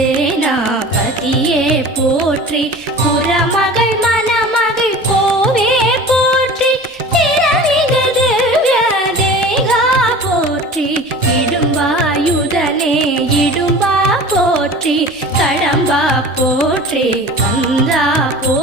சேனாபதியே போற்றி புறமகள் மணமகள் கோவே போற்றி திறமிகு திவ்ய தேகா போற்றி இடும்பாயுதனே இடும்பா போற்றி கடம்பா போற்றி கந்தா போ